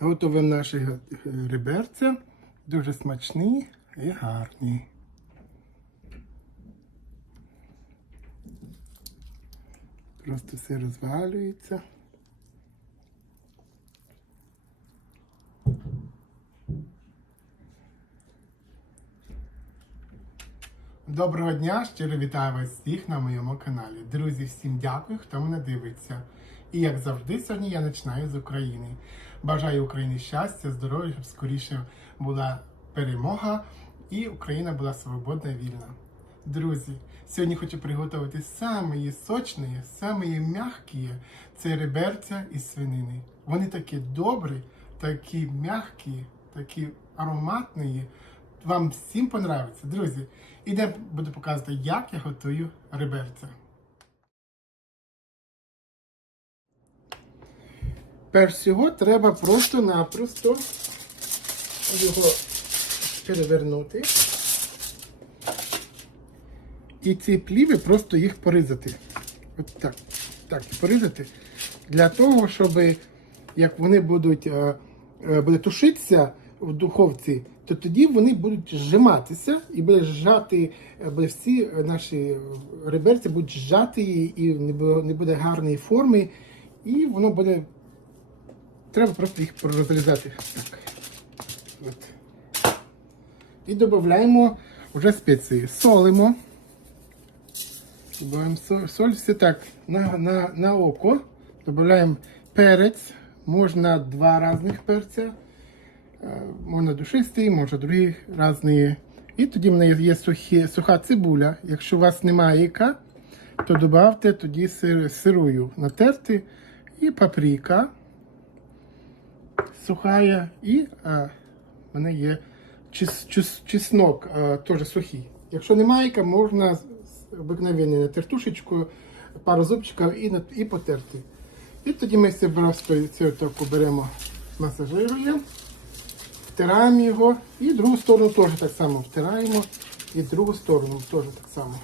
Готовимо наші реберця. Дуже смачні і гарні. Просто все розвалюється. Доброго дня! Щиро вітаю вас всіх на моєму каналі. Друзі, всім дякую, хто мене дивиться. І як завжди, сьогодні я починаю з України. Бажаю Україні щастя, здоров'я, щоб скоріше була перемога і Україна була свободна і вільна. Друзі, сьогодні хочу приготувати самі сочні, самі м'які це реберця із свинини. Вони такі добрі, такі м'які, такі ароматні. Вам всім понравиться. Друзі, ідемо буду показувати, як я готую реберця. Перш всього треба просто-напросто його перевернути. І ці пліви просто їх порізати. От так. Так, порізати. Для того, щоб як вони будуть е, е, буде тушитися в духовці, то тоді вони будуть зжиматися і буде зжати, е, буде всі наші реберці будуть зжати і не буде гарної форми, і воно буде. Треба просто їх розрізати. Так. От. І додаємо вже спеції. Солимо. Добавляємо соль, все так на, на, на око. Додаємо перець. Можна два різних перця. Е, Можна душистий, можна другі різні. І тоді в мене є сухі, суха цибуля. Якщо у вас немає яка, то додавте тоді сир, сирую натерти і паприка сухая. І а, в мене є чес, чес, чеснок а, теж сухий. Якщо немає, можна обикновенний на тертушечку, пару зубчиків і, і потерти. І тоді ми це таку беремо, масажируємо, втираємо його і другу сторону теж так само втираємо. І другу сторону теж так само.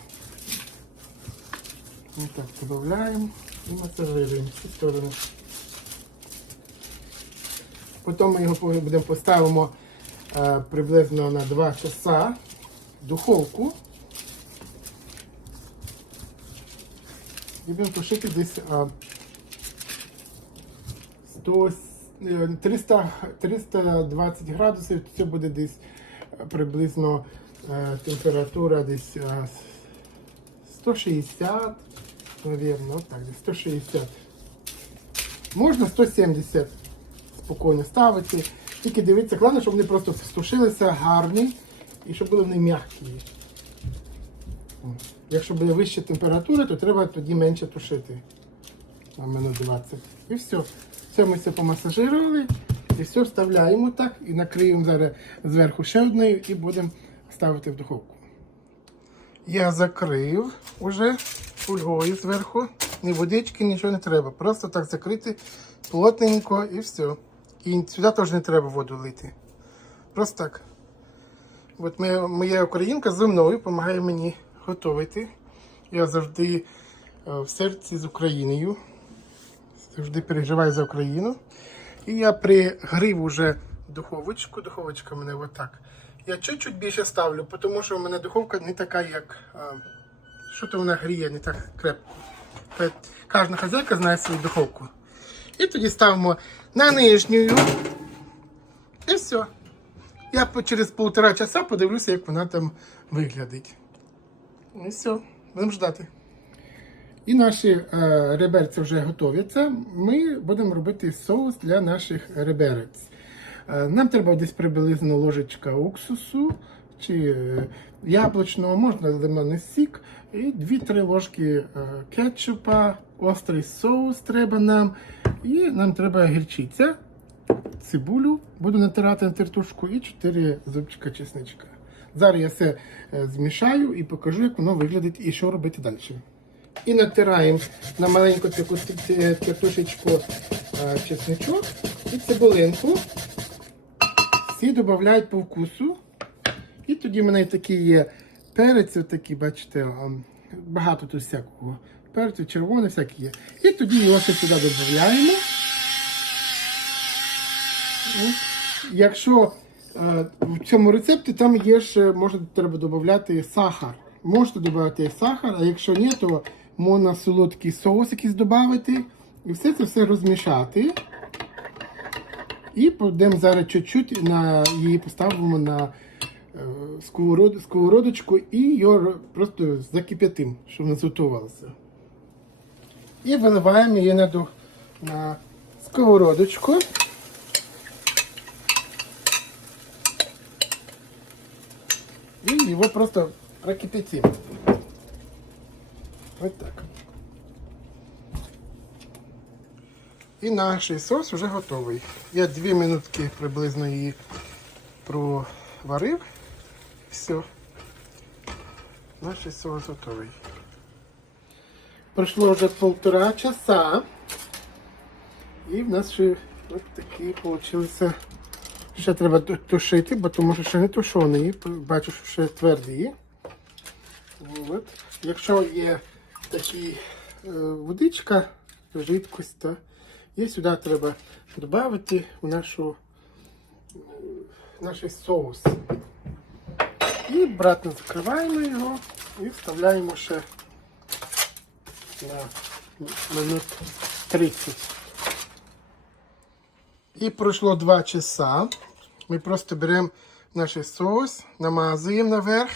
Ось так додаємо і масажируємо всі сторони. Потім ми його будемо поставимо е, приблизно на 2 часа в духовку. І будемо тушити десь е, 100, е, 300, 320 градусів. Це буде десь е, приблизно е, температура десь е, 160, наверное, от так, десь 160. Можна 170 спокійно ставити. Тільки дивіться, головне, щоб вони просто стушилися гарні і щоб були вони м'які. Якщо буде вища температура, то треба тоді менше тушити. На минут 20. І все. Все ми все помасажирували. І все вставляємо так і накриємо зараз зверху ще одною і будемо ставити в духовку. Я закрив уже фольгою зверху. Ні водички, нічого не треба. Просто так закрити плотненько і все. І сюди теж не треба воду лити. Просто так. От моя, моя українка зі мною допомагає мені готувати. Я завжди е, в серці з Україною. Завжди переживаю за Україну. І я пригрів уже духовочку. Духовочка в мене отак. Я чуть-чуть більше ставлю, тому що в мене духовка не така, як. а, що то вона гріє, не так крепко. Кожна хазяйка знає свою духовку. І тоді ставимо на нижню. І все. Я через півтора часа подивлюся, як вона там виглядить. І все, будемо ждати. І наші е, реберці вже готовляться. Ми будемо робити соус для наших реберець. Е, нам треба десь приблизно ложечка уксусу чи е, яблучного, можна лимонний сік, і 2-3 ложки е, кетчупа, острий соус треба нам. І нам треба гірчиця, цибулю, буду натирати на тертушку і 4 зубчика чесничка. Зараз я все е, змішаю і покажу, як воно виглядить і що робити далі. І натираємо на маленьку таку тертушечку е, чесничок і цибулинку. Всі додають по вкусу. І тоді в мене такі є перець, такі, бачите, багато тут всякого. Перцю, червоний, всякі є. І тоді його ще сюди додаємо. Якщо е, в цьому рецепті там є ще, можна треба додати сахар. Можете додати сахар, а якщо ні, то можна солодкий соус якийсь додати. І все це все розмішати. І будемо зараз чуть-чуть на її поставимо на е, сковород, сковородочку і її просто закип'ятимо, щоб вона зготувалася. І виливаємо її на, ду- на сковородочку. І його просто прокипятимо. Ось так. І наш соус вже готовий. Я дві минутки приблизно її проварив. Все. Наш соус готовий. Пройшло вже полтора часа. І в нас ще ось такі вийшли. Ще треба тушити, бо тому що ще не тушений. Бачу, що ще твердий. От. Якщо є такі е, водичка, жидкость, то і сюди треба додати в нашу, наш соус. І обратно закриваємо його і вставляємо ще на минут 30. І пройшло 2 часа. Ми просто беремо наш соус, намазуємо наверх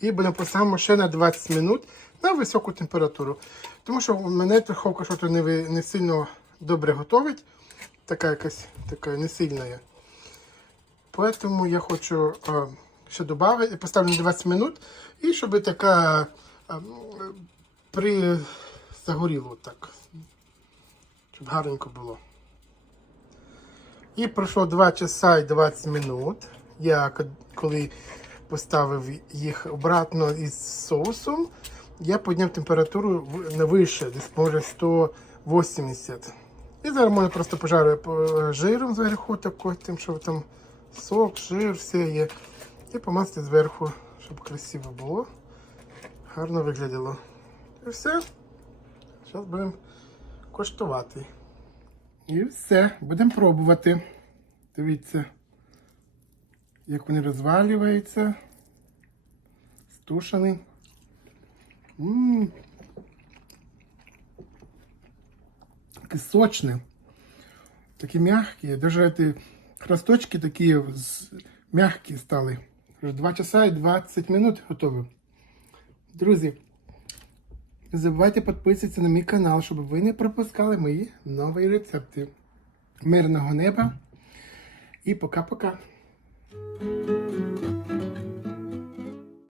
і будемо поставимо ще на 20 минут на високу температуру. Тому що в мене духовка щось не, не сильно добре готовить. Така якась така не сильна. є. Поэтому я хочу а, ще додати і поставлю на 20 минут. І щоб така при загоріло так. Щоб гарненько було. І пройшло 2 часа і 20 минут. Я коли поставив їх обратно із соусом, я підняв температуру на вище, десь може 180. І зараз можна просто пожарити жиром зверху, такою, тим, що там сок, жир, все є. І помасти зверху, щоб красиво було. Гарно виглядало. І все. Зараз будемо коштувати. І все, будемо пробувати. Дивіться, як вони розвалюються. Стушені. Ммм. Такі сочні. Такі м'які. Даже ці храсточки такі м'які стали. Вже 2 часа і 20 минут готові. Друзі, не забувайте підписуватися на мій канал, щоб ви не пропускали мої нові рецепти. Мирного неба і пока-пока.